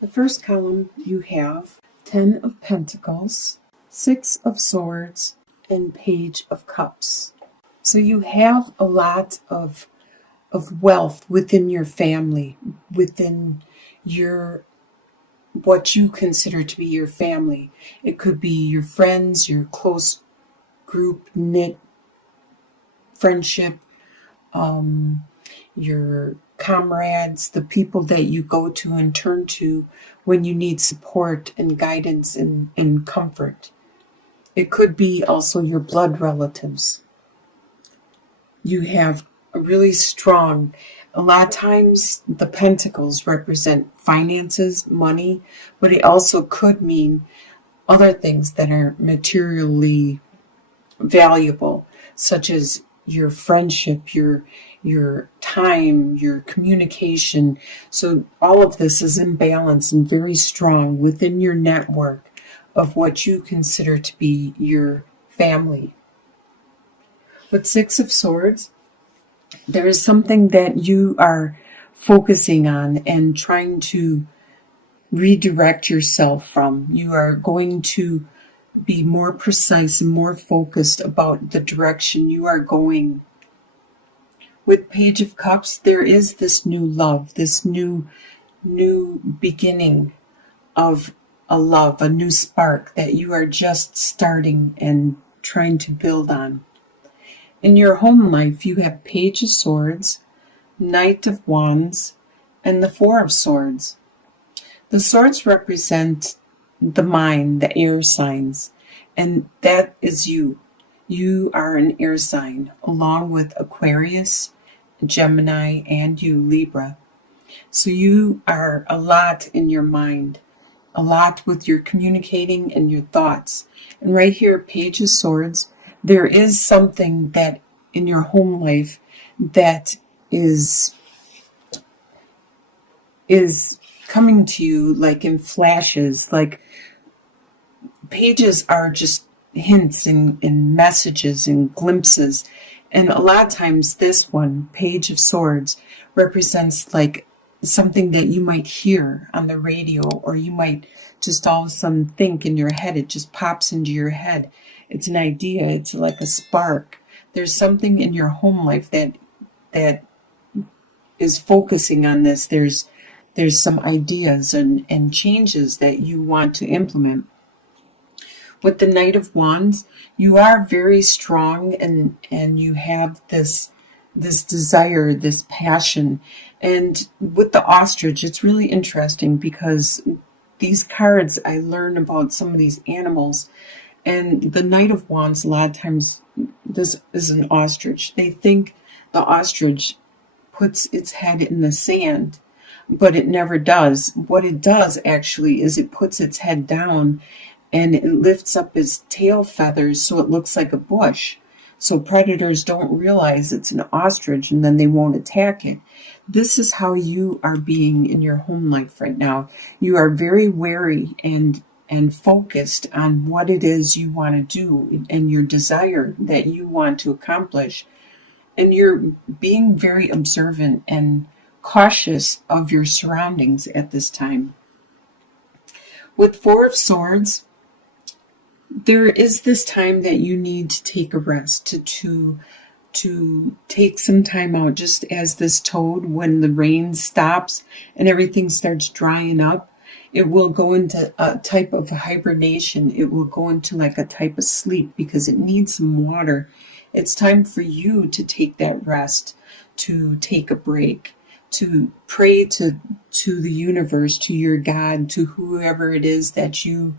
The first column you have 10 of Pentacles, 6 of Swords, and Page of Cups. So you have a lot of wealth within your family, within your what you consider to be your family. It could be your friends, your close group knit friendship, your comrades, the people that you go to and turn to when you need support and guidance and comfort. It could be also your blood relatives. You have a really strong, a lot of times the pentacles represent finances, money, but it also could mean other things that are materially valuable, such as your friendship, your time, your communication. So all of this is in balance and very strong within your network of what you consider to be your family. With 6 of Swords, there is something that you are focusing on and trying to redirect yourself from. You are going to be more precise and more focused about the direction you are going. With Page of Cups, there is this new love, this new beginning of a love, a new spark that you are just starting and trying to build on. In your home life, you have Page of Swords, Knight of Wands, and the 4 of Swords. The swords represent the mind, the air signs, and that is you. You are an air sign, along with Aquarius, Gemini, and you, Libra. So you are a lot in your mind, a lot with your communicating and your thoughts. And right here, Page of Swords, there is something that in your home life that is coming to you like in flashes. Like pages are just hints and messages and glimpses. And a lot of times this one, Page of Swords, represents like something that you might hear on the radio, or you might just all of a sudden think in your head. It just pops into your head. It's an idea. It's like a spark. There's something in your home life that is focusing on this. There's some ideas and changes that you want to implement. With the Knight of Wands, you are very strong and you have this desire, this passion. And with the ostrich, it's really interesting because these cards, I learned about some of these animals, and the Knight of Wands, a lot of times, this is an ostrich. They think the ostrich puts its head in the sand, but it never does. What it does actually is it puts its head down and it lifts up its tail feathers so it looks like a bush. So predators don't realize it's an ostrich and then they won't attack it. This is how you are being in your home life right now. You are very wary and focused on what it is you want to do and your desire that you want to accomplish. And you're being very observant and cautious of your surroundings at this time. With 4 of Swords, there is this time that you need to take a rest, to take some time out, just as this toad, when the rain stops and everything starts drying up, it will go into a type of hibernation. It will go into like a type of sleep because it needs some water. It's time for you to take that rest, to take a break, to pray to the universe, to your God, to whoever it is that you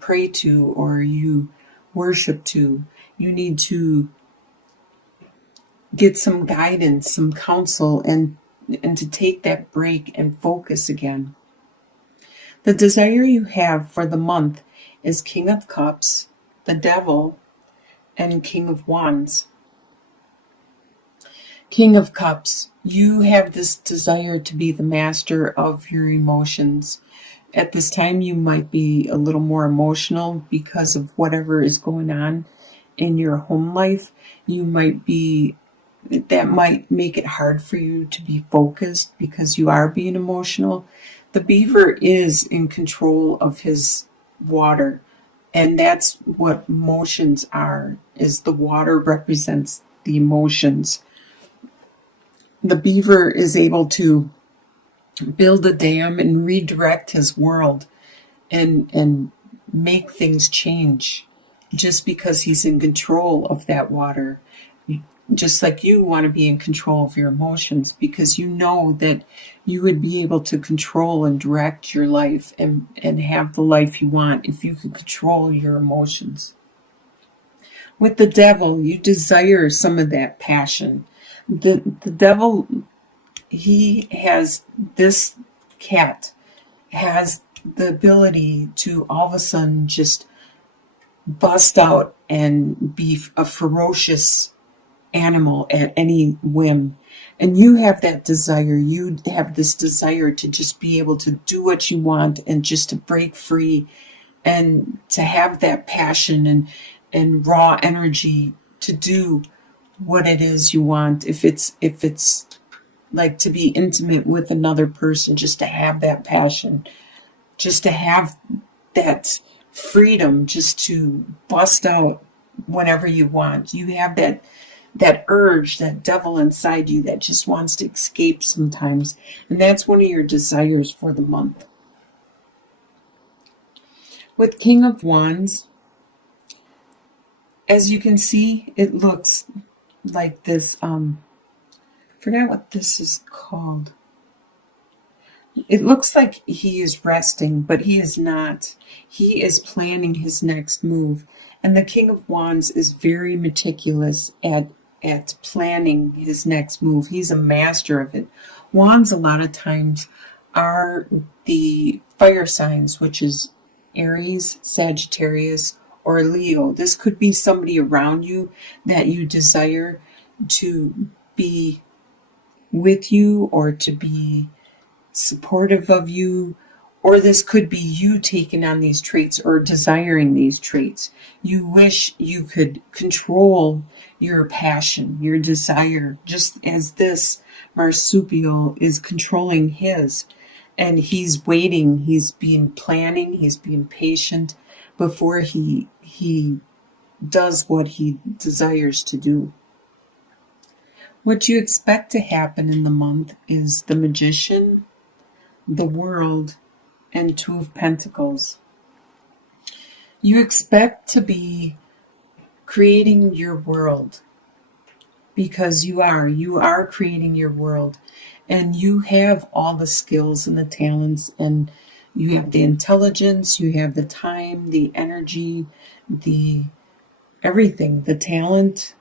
pray to or you worship to. You need to get some guidance, some counsel, and to take that break and focus again. The desire you have for the month is King of Cups, the Devil, and King of Wands. King of Cups, you have this desire to be the master of your emotions. At this time, you might be a little more emotional because of whatever is going on in your home life. You might be that might make it hard for you to be focused because you are being emotional. The beaver is in control of his water, and that's what emotions are, is the water represents the emotions. The beaver is able to build a dam and redirect his world and make things change just because he's in control of that water. Just like you want to be in control of your emotions because you know that you would be able to control and direct your life and have the life you want if you could control your emotions. With the devil, you desire some of that passion. The devil, he has, this cat has the ability to all of a sudden just bust out and be a ferocious animal at any whim. And you have that desire. You have this desire to just be able to do what you want and just to break free and to have that passion and raw energy to do what it is you want. If it's like to be intimate with another person, just to have that passion, just to have that freedom, just to bust out whenever you want. You have that urge, that devil inside you that just wants to escape sometimes. And that's one of your desires for the month. With King of Wands, as you can see, it looks like this, I forgot what this is called. It looks like he is resting, but he is not. He is planning his next move. And the King of Wands is very meticulous at planning his next move. He's a master of it. Wands a lot of times are the fire signs, which is Aries, Sagittarius, or Leo. This could be somebody around you that you desire to be with you or to be supportive of you, or this could be you taking on these traits or desiring these traits. You wish you could control your passion, your desire, just as this marsupial is controlling his. And he's waiting, he's being planning, he's being patient before he does what he desires to do. What you expect to happen in the month is the Magician, the World, and Two of Pentacles. You expect to be creating your world because you are creating your world, and you have all the skills and the talents, and you have the intelligence, you have the time, the energy, the everything, the talent,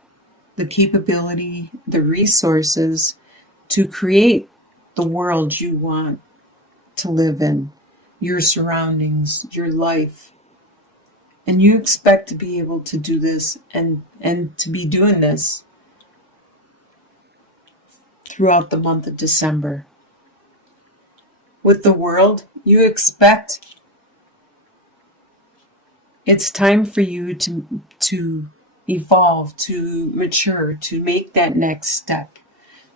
the capability, the resources to create the world you want to live in, your surroundings, your life. And you expect to be able to do this and to be doing this throughout the month of December. With the World, you expect it's time for you to evolve, to mature, to make that next step,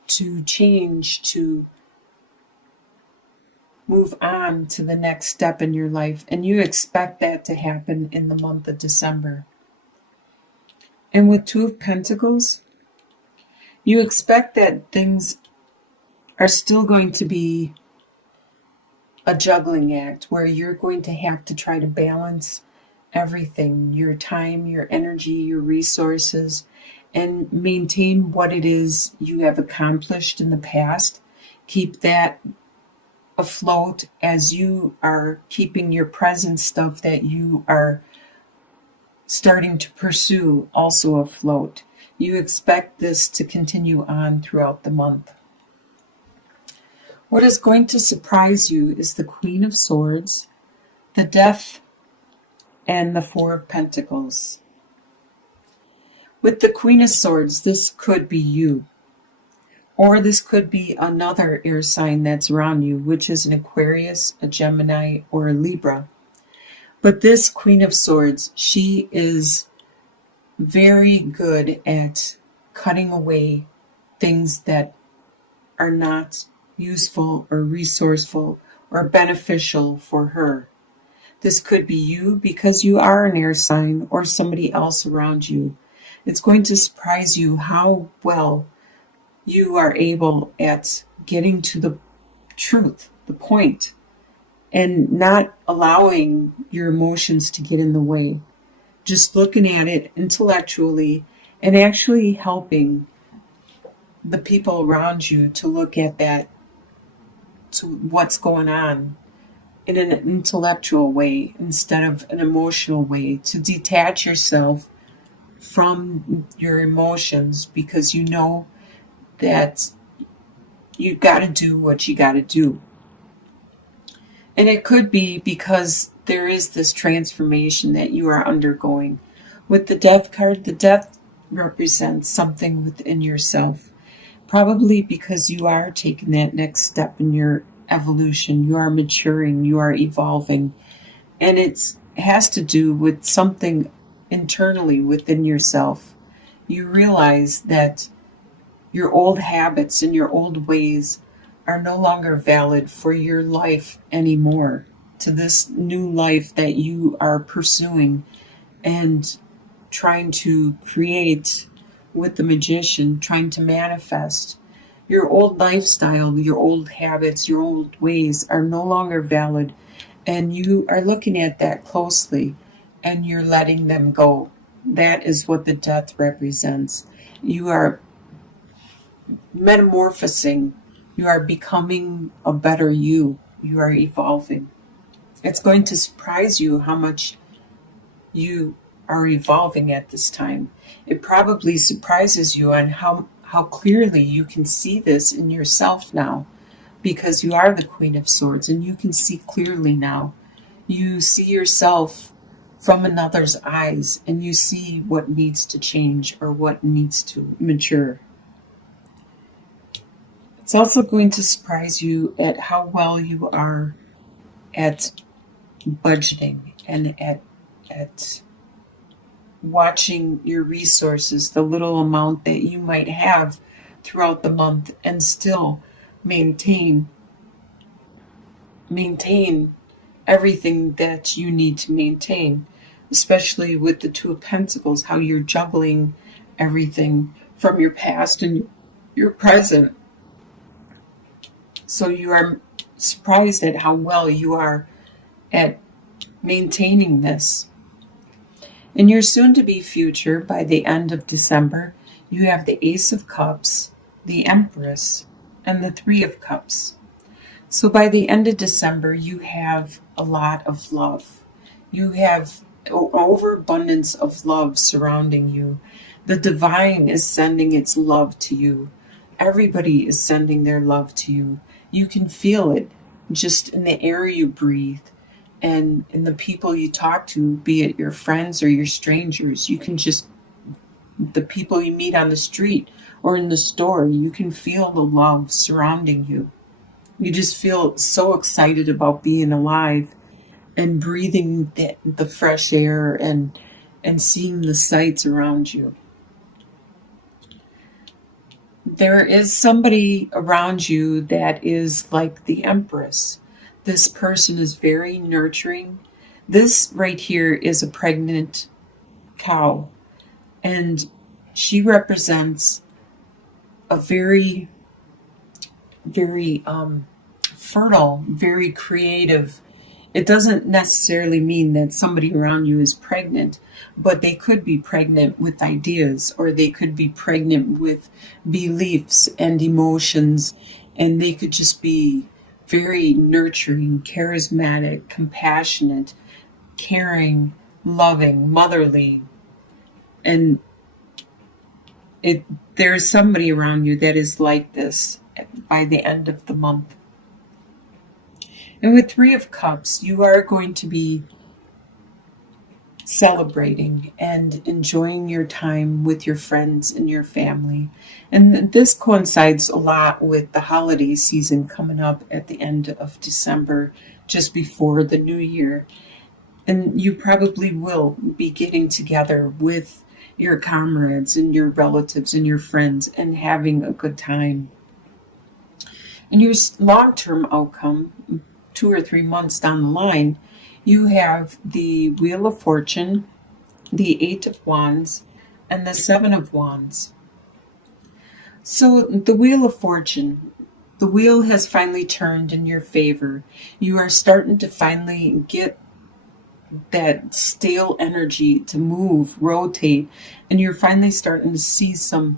to change, to move on to the next step in your life. And you expect that to happen in the month of December. And with Two of Pentacles, you expect that things are still going to be a juggling act where you're going to have to try to balance everything, your time, your energy, your resources, and maintain what it is you have accomplished in the past. Keep that afloat as you are keeping your present stuff that you are starting to pursue also afloat. You expect this to continue on throughout the month. What is going to surprise you is the Queen of Swords, the Death, and the Four of Pentacles. With the Queen of Swords, this could be you. Or this could be another air sign that's around you, which is an Aquarius, a Gemini, or a Libra. But this Queen of Swords, she is very good at cutting away things that are not useful or resourceful or beneficial for her. This could be you because you are an air sign or somebody else around you. It's going to surprise you how well you are able at getting to the truth, the point, and not allowing your emotions to get in the way. Just looking at it intellectually and actually helping the people around you to look at that, to what's going on in an intellectual way instead of an emotional way, to detach yourself from your emotions because you know that you got to do what you got to do. And it could be because there is this transformation that you are undergoing. With the death card, the death represents something within yourself. Probably because you are taking that next step in your evolution. You are maturing, you are evolving. And it has to do with something internally within yourself. You realize that your old habits and your old ways are no longer valid for your life anymore, to this new life that you are pursuing and trying to create with the magician, trying to manifest. Your old lifestyle, your old habits, your old ways are no longer valid, and you are looking at that closely and you're letting them go. That is what the death represents. You are metamorphosing. You are becoming a better you. You are evolving. It's going to surprise you how much you are evolving at this time. It probably surprises you on how clearly you can see this in yourself now, because you are the Queen of Swords and you can see clearly now. You see yourself from another's eyes and you see what needs to change or what needs to mature. It's also going to surprise you at how well you are at budgeting and at watching your resources, the little amount that you might have throughout the month, and still maintain everything that you need to maintain, especially with the Two of Pentacles, how you're juggling everything from your past and your present. So you are surprised at how well you are at maintaining this. In your soon-to-be future, by the end of December, you have the Ace of Cups, the Empress, and the Three of Cups. So by the end of December, you have a lot of love. You have overabundance of love surrounding you. The divine is sending its love to you. Everybody is sending their love to you. You can feel it just in the air you breathe and in the people you talk to, be it your friends or your strangers. You can just, the people you meet on the street or in the store, you can feel the love surrounding you. You just feel so excited about being alive and breathing the fresh air and seeing the sights around you. There is somebody around you that is like the Empress. This person is very nurturing. This right here is a pregnant cow, and she represents a very, very fertile, very creative. It doesn't necessarily mean that somebody around you is pregnant, but they could be pregnant with ideas, or they could be pregnant with beliefs and emotions, and they could just be very nurturing, charismatic, compassionate, caring, loving, motherly. And there's somebody around you that is like this by the end of the month. And with Three of Cups, you are going to be celebrating and enjoying your time with your friends and your family. And this coincides a lot with the holiday season coming up at the end of December, just before the new year. And you probably will be getting together with your comrades and your relatives and your friends and having a good time. And your long-term outcome, 2 or 3 months down the line, you have the Wheel of Fortune, the Eight of Wands, and the Seven of Wands. So the Wheel of Fortune, the wheel has finally turned in your favor. You are starting to finally get that stale energy to move, rotate, and you're finally starting to see some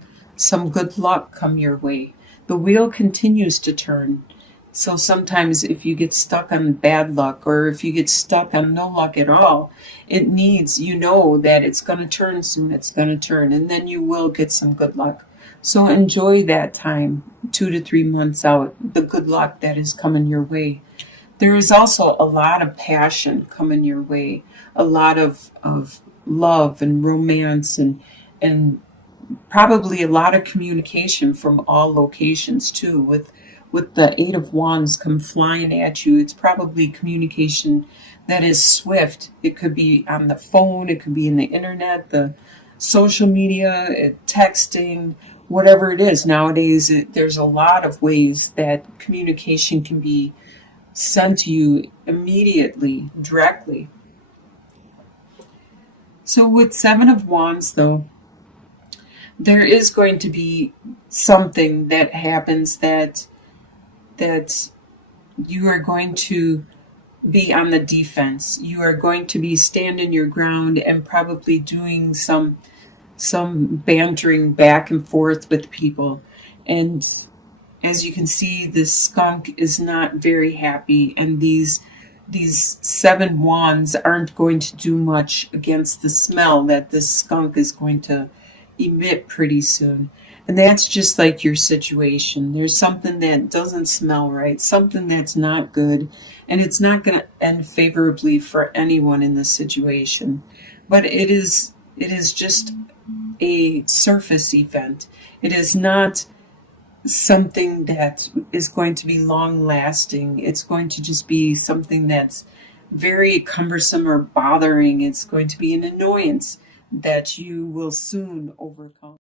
good luck come your way. The wheel continues to turn. So sometimes if you get stuck on bad luck or if you get stuck on no luck at all, it needs, you know that it's going to turn soon, it's going to turn, and then you will get some good luck. So enjoy that time, 2 to 3 months out, the good luck that is coming your way. There is also a lot of passion coming your way, a lot of love and romance and probably a lot of communication from all locations too. With the Eight of Wands come flying at you, it's probably communication that is swift. It could be on the phone, it could be in the internet, the social media, texting, whatever it is. Nowadays, there's a lot of ways that communication can be sent to you immediately, directly. So with Seven of Wands, though, there is going to be something that happens that you are going to be on the defense. You are going to be standing your ground and probably doing some bantering back and forth with people. And as you can see, the skunk is not very happy, and these seven wands aren't going to do much against the smell that this skunk is going to emit pretty soon. And that's just like your situation. There's something that doesn't smell right, something that's not good, and it's not going to end favorably for anyone in this situation. But it is just a surface event. It is not something that is going to be long lasting. It's going to just be something that's very cumbersome or bothering. It's going to be an annoyance that you will soon overcome.